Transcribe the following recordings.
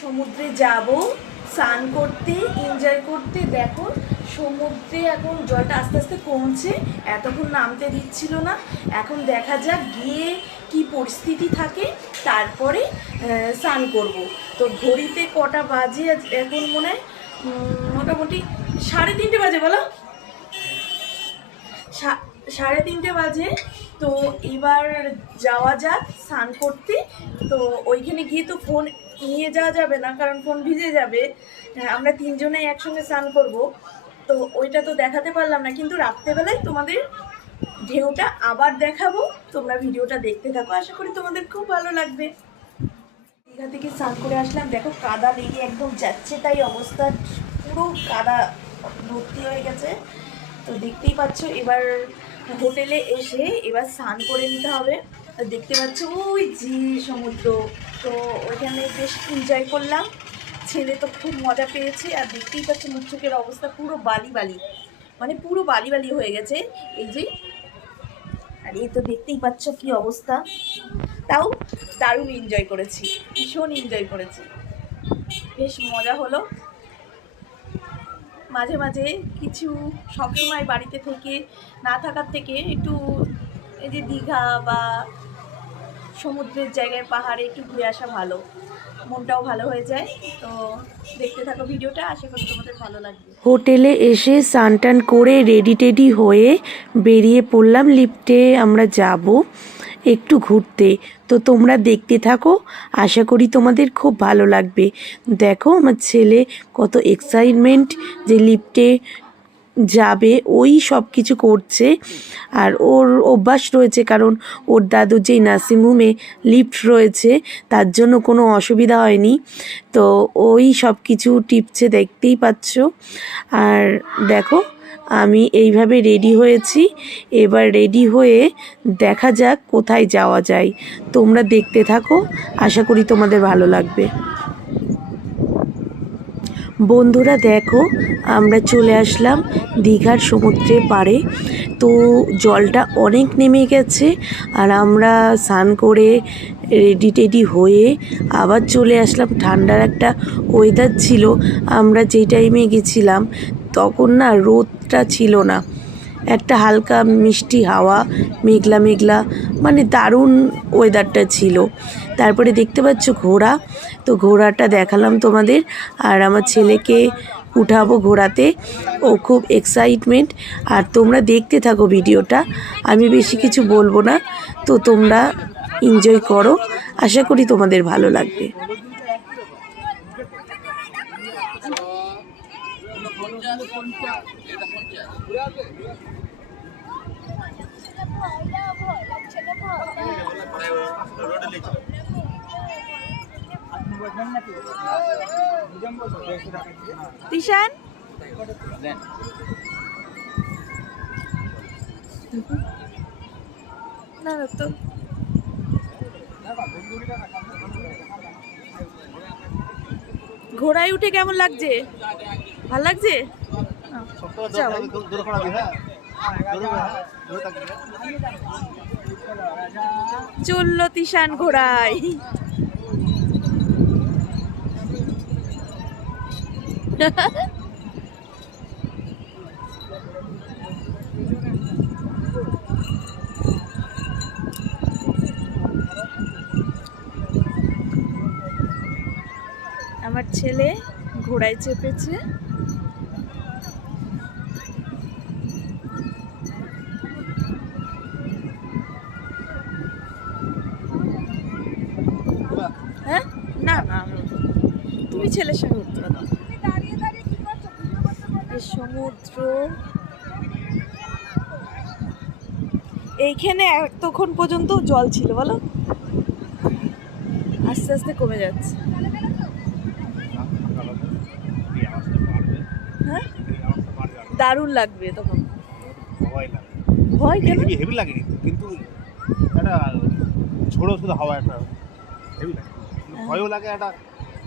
সমুদ্রে যাব স্নান করতে, এনজয় করতে। দেখো সমুদ্রে এখন জলটা আস্তে আস্তে কমছে, এতক্ষণ নামতে দিচ্ছিল না। এখন দেখা যাক গিয়ে কি পরিস্থিতি থাকে, তারপরে স্নান করব। তো ঘড়িতে কটা বাজে এখন মনে হয় মোটামুটি 3:30 বাজে, বলো 3:30 বাজে। তো এবার যাওয়া যাক স্নান করতে। তো ওইখানে গিয়ে তো ফোন নিয়ে যাওয়া যাবে না, কারণ ফোন ভিজে যাবে। আমরা 3জনেই একসঙ্গে স্নান করব, তো ওইটা তো দেখাতে পারলাম না, কিন্তু রাত্রেবেলায় তোমাদের ঢেউটা আবার দেখাবো। তোমরা ভিডিওটা দেখতে থাকো, আশা করি তোমাদের খুব ভালো লাগবে। দীঘা থেকে স্নান করে আসলাম, দেখো কাদা লেগে একদম যাচ্ছে, তাই অবস্থা পুরো কাদা ভর্তি হয়ে গেছে। তো দেখতেই পাচ্ছ, এবার হোটেলে এসে এবার স্নান করে নিতে হবে। দেখতে পাচ্ছ ওই যে সমুদ্র, তো ওইখানে বেশ এনজয় করলাম। ছেলে তো খুব মজা পেয়েছে, আর দেখতেই পাচ্ছ মুখ চোখের অবস্থা পুরো বালি বালি, মানে পুরো বালি বালি হয়ে গেছে এই যে। আর এই তো দেখতেই পাচ্ছ কি অবস্থা। তাও দারুণ এনজয় করেছি, ভীষণ এনজয় করেছি, বেশ মজা হলো। মাঝে মাঝে কিছু সবসময় বাড়িতে থেকে না থাকার থেকে একটু এই যে দীঘা বা সমুদ্রের জায়গায় পাহাড়ে একটু ঘুরে আসা ভালো, মনটাও ভালো হয়ে যায়। তো দেখতে থাকো ভিডিওটা, আশা করি তোমাদের ভালো লাগবে। হোটেলে এসে স্নান টান করে রেডি টেডি হয়ে বেরিয়ে পড়লাম, লিফটে আমরা যাব একটু ঘুরতে। তো তোমরা দেখতে থাকো, আশা করি তোমাদের খুব ভালো লাগবে। দেখো আমার ছেলে কত এক্সাইটমেন্ট যে লিফটে যাবে, ওই সব কিছু করছে। আর ওর অভ্যাস রয়েছে, কারণ ওর দাদুর যেই নার্সিংহোমে লিফট রয়েছে, তার জন্য কোনো অসুবিধা হয়নি। তো ওই সব কিছু টিপছে, দেখতেই পাচ্ছ। আর দেখো আমি এইভাবে রেডি হয়েছি, এবার রেডি হয়ে দেখা যাক কোথায় যাওয়া যায়। তোমরা দেখতে থাকো, আশা করি তোমাদের ভালো লাগবে। বন্ধুরা দেখো, আমরা চলে আসলাম দীঘার সমুদ্রের পাড়ে। তো জলটা অনেক নেমে গেছে, আর আমরা স্নান করে রেডি টেডি হয়ে আবার চলে আসলাম। ঠান্ডার একটা ওয়েদার ছিল, আমরা যেই টাইমে গেছিলাম তখন না রোদটা ছিল না, একটা হালকা মিষ্টি হাওয়া, মেঘলা মেঘলা, মানে দারুণ ওয়েদারটা ছিল। তারপরে দেখতে পাচ্ছ ঘোড়া, তো ঘোড়াটা দেখালাম তোমাদের। আর আমার ছেলেকে উঠাবো ঘোড়াতে, ও খুব এক্সাইটমেন্ট। আর তোমরা দেখতে থাকো ভিডিওটা, আমি বেশি কিছু বলবো না, তো তোমরা এনজয় করো, আশা করি তোমাদের ভালো লাগবে। তিশান না না তো ঘোড়ায় উঠে কেমন লাগছে? ভাল লাগছে? চললো তিশান ঘোড়ায়। আমার ছেলে ঘোড়ায় চেপেছে। হ্যাঁ না না, তুমি ছেলের সঙ্গে উঠতে পারো। সমুদ্র এইখানে এতক্ষণ পর্যন্ত জল ছিল, বলো আস্তে আস্তে কমে যাচ্ছে। হ্যাঁ দারুণ লাগবে তখন। ভয় কেন? হেভি লাগে, কিন্তু একটা ঝোড়ো শুধু হাওয়া, একটা হেভি লাগে, ভয়ও লাগে, একটা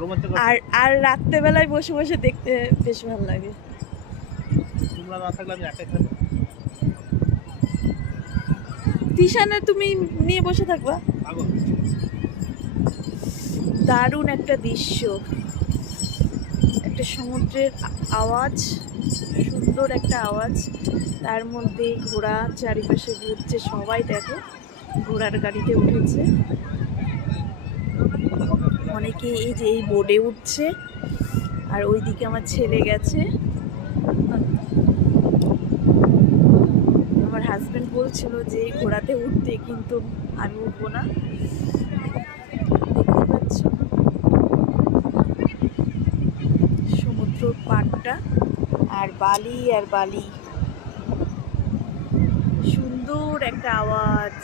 রোমাঞ্চকর। আর রাত্রেবেলায় বসে বসে দেখতে বেশ ভালো লাগে। তোমরা না থাকলে আমি একাই থাকবো। তিশানে তুমি নিয়ে বসে থাকবা। দারুণ একটা দৃশ্য, একটা সমুদ্রের আওয়াজ, সুন্দর একটা আওয়াজ, তার মধ্যে ঘোড়া চারিপাশে ঘুরছে, সবাই দেখো ঘোড়ার গাড়িতে উঠেছে, অনেকে এই যে এই বোর্ডে উঠছে, আর ওইদিকে আমার ছেলে গেছে। আমার হাজবেন্ড বলছিল যে ঘোড়াতে উঠতে, কিন্তু আমি উঠবো না। দেখতে পাচ্ছ সমুদ্র পাড়টা, আর বালি আর বালি, সুন্দর একটা আওয়াজ,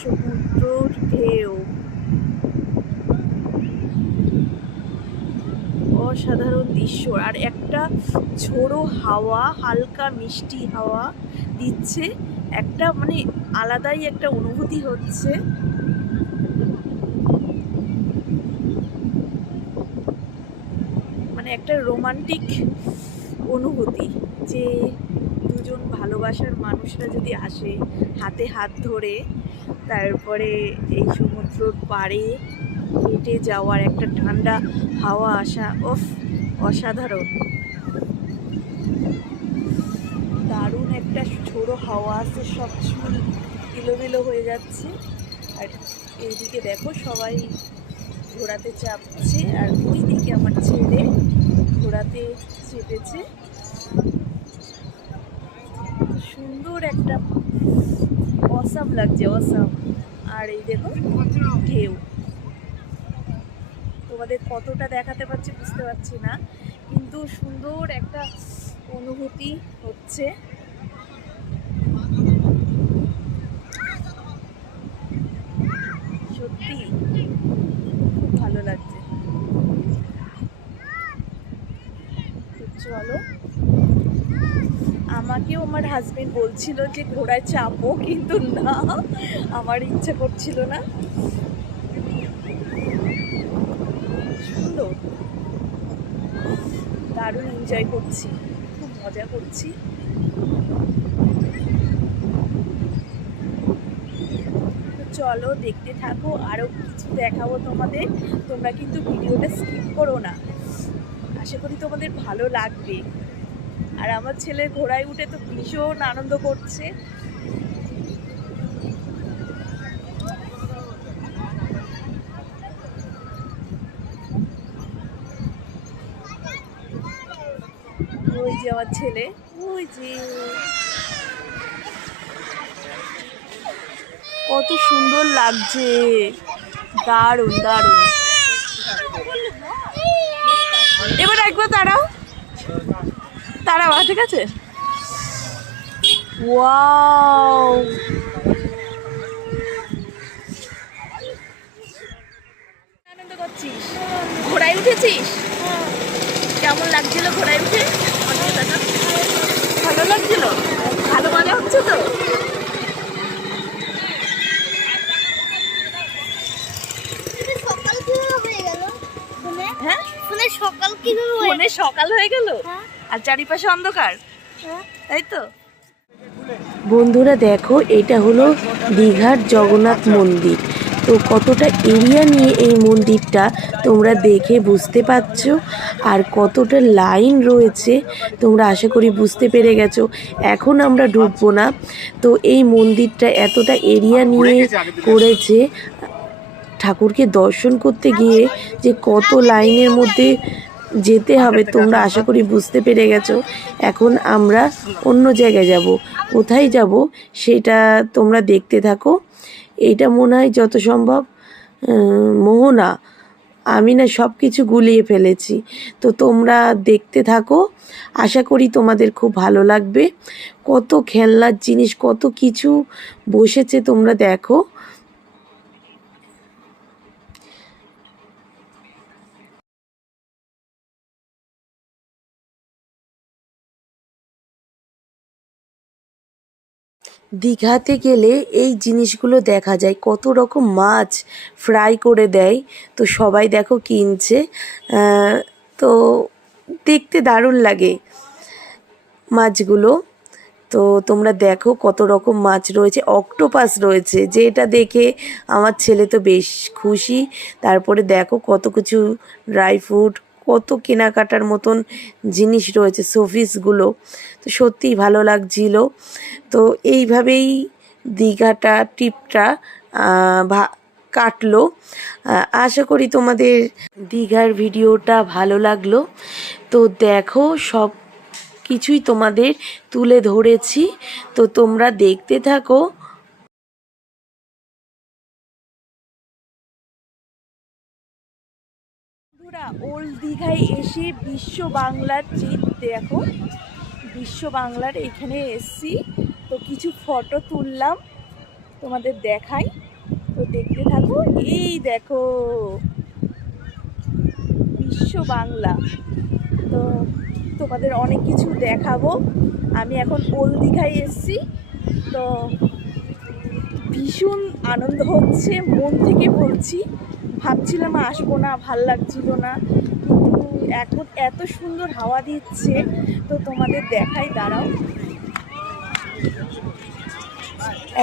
সমুদ্রর ঢেউ, অসাধারণ দৃশ্য। আর একটা ঝোড়ো হাওয়া, হালকা মিষ্টি হাওয়া দিচ্ছে, একটা মানে আলাদাই একটা অনুভূতি হচ্ছে। মানে একটা রোমান্টিক অনুভূতি, যে দুজন ভালোবাসার মানুষরা যদি আসে হাতে হাত ধরে, তারপরে এই সমুদ্রের পাড়ে হেঁটে যাওয়ার, একটা ঠান্ডা হাওয়া আসা, অসাধারণ, দারুণ একটা ঝোড়ো হাওয়া আছে, সব চুল এলোমেলো হয়ে যাচ্ছে। আর এইদিকে দেখো সবাই ঘোড়াতে চাপছে, আর ওই দিকে আমার ছেলে ঘোড়াতে চেপেছে। সুন্দর একটা অসাম লাগছে, অসাম। আর এই দেখো ঢেউ, তোমাদের কতটা দেখাতে পারছি বুঝতে পারছি না, কিন্তু সুন্দর একটা অনুভূতি হচ্ছে। সত্যি খুব ভালো লাগছে। তো চলো, আমাকেও আমার হাজবেন্ড বলছিল যে ঘোড়ায় চাপো, কিন্তু না, আমার ইচ্ছা করছিল না। সুন্দর, দারুণ এনজয় করছি, খুব মজা করছি। তো চলো দেখতে থাকো, আরও কিছু দেখাবো তোমাদের, তোমরা কিন্তু ভিডিওটা স্কিপ করো না, আশা করি তোমাদের ভালো লাগবে। আর আমার ছেলে ঘোড়ায় উঠে তো ভীষণ আনন্দ করছে। ওই যে আমার ছেলে, ওই যে কত সুন্দর লাগছে, দারুণ দারুণ। এবার একবার দাঁড়াও, দাঁড়াও, ঠিক আছে। ওয়াও, আনন্দ করছিস? ঘোড়ায় উঠেছিস? কেমন লাগছিল ঘোড়ায় উঠে? ভালো লাগছিল, ভালো মজা হচ্ছে তো? হ্যাঁ, ফোনে সকাল হয়ে গেল, আর চারিপাশে অন্ধকার, তাই তো? বন্ধুরা দেখো, এটা হলো দীঘার জগন্নাথ মন্দির। তো কতটা এরিয়া নিয়ে এই মন্দিরটা তোমরা দেখে বুঝতে পারছো, আর কতটা লাইন রয়েছে তোমরা আশা করি বুঝতে পেরে গেছো। এখন আমরা ঢুকবো না, তো এই মন্দিরটা এতটা এরিয়া নিয়ে করেছে, ঠাকুরকে দর্শন করতে গিয়ে যে কত লাইনের মধ্যে যেতে হবে তোমরা আশা করি বুঝতে পেরে গেছো। এখন আমরা অন্য জায়গায় যাব, কোথায় যাব সেটা তোমরা দেখতে থাকো। এইটা মনে হয় যত সম্ভব মোহনা, আমি না সব কিছু গুলিয়ে ফেলেছি। তো তোমরা দেখতে থাকো, আশা করি তোমাদের খুব ভালো লাগবে। কত খেলনার জিনিস, কত কিছু বসেছে তোমরা দেখো। দীঘাতে গেলে এই জিনিসগুলো দেখা যায়, কত রকম মাছ ফ্রাই করে দেয়, তো সবাই দেখো কিনছে। তো দেখতে দারুণ লাগে মাছগুলো। তো তোমরা দেখো কত রকম মাছ রয়েছে, অক্টোপাস রয়েছে, যেটা দেখে আমার ছেলে তো বেশ খুশি। তারপরে দেখো কত কিছু ড্রাই ফ্রুট, কত কেনাকাটার মতন জিনিস রয়েছে, শোপিসগুলো। তো সত্যিই ভালো লাগছিল। তো এইভাবেই দীঘাটা ট্রিপটা কাটলো। আশা করি তোমাদের দীঘার ভিডিওটা ভালো লাগলো। তো দেখো সব কিছুই তোমাদের তুলে ধরেছি, তো তোমরা দেখতে থাকো। বন্ধুরা, ওল্ড দীঘায় এসে বিশ্ব বাংলার যে দেখো, বিশ্ব বাংলার এখানে এসছি, তো কিছু ফটো তুললাম, তোমাদের দেখাই, তো দেখতে থাকো। এই দেখো বিশ্ব বাংলা, তো তোমাদের অনেক কিছু দেখাবো। আমি এখন ওল্ড দীঘায় এসছি, তো ভীষণ আনন্দ হচ্ছে, মন থেকে বলছি। ভাবছিলাম আসবো না, ভাল লাগছিল না, কিন্তু এখন এত সুন্দর হাওয়া দিচ্ছে, তো তোমাদের দেখাই, দাঁড়াও।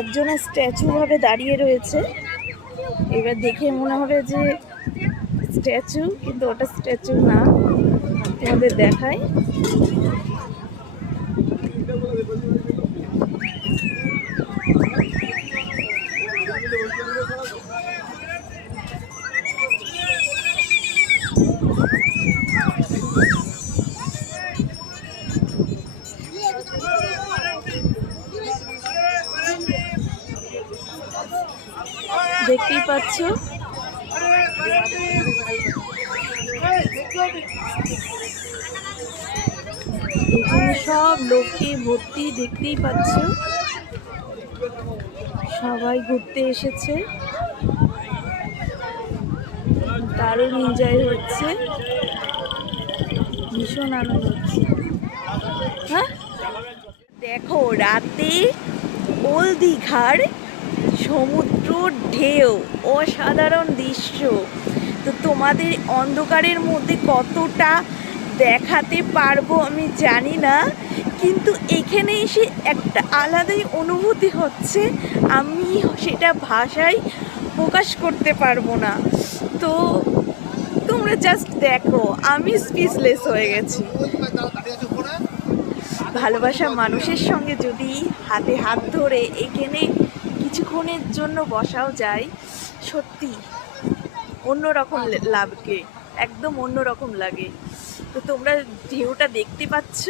একজনা স্ট্যাচু ভাবে দাঁড়িয়ে রয়েছে, এবার দেখে মনে হবে যে স্ট্যাচু, কিন্তু ওটা স্ট্যাচু না, তোমাদের দেখাই। দেখতেই পাচ্ছ, এখানে সব লোকে ভর্তি, দেখতেই পাচ্ছ, সবাই ঘুরতে এসেছে, দারুণ এনজয় হচ্ছে, ভীষণ আনন্দ হচ্ছে। হ্যাঁ, দেখো রাতে ওল্ড দীঘার সমুদ্র ঢেউ, অসাধারণ দৃশ্য। তো তোমাদের অন্ধকারের মধ্যে কতটা দেখাতে পারবো আমি জানি না, কিন্তু এখানে এসে একটা আলাদাই অনুভূতি হচ্ছে, আমি সেটা ভাষায় প্রকাশ করতে পারবো না। তো তোমরা জাস্ট দেখো, আমি স্পিচলেস হয়ে গেছি। ভালোবাসা মানুষের সঙ্গে যদি হাতে হাত ধরে এখানে কিছুক্ষণের জন্য বসাও যায়, সত্যি অন্যরকম লাগে, একদম অন্যরকম লাগে। তো তোমরা ঢেউটা দেখতে পাচ্ছ,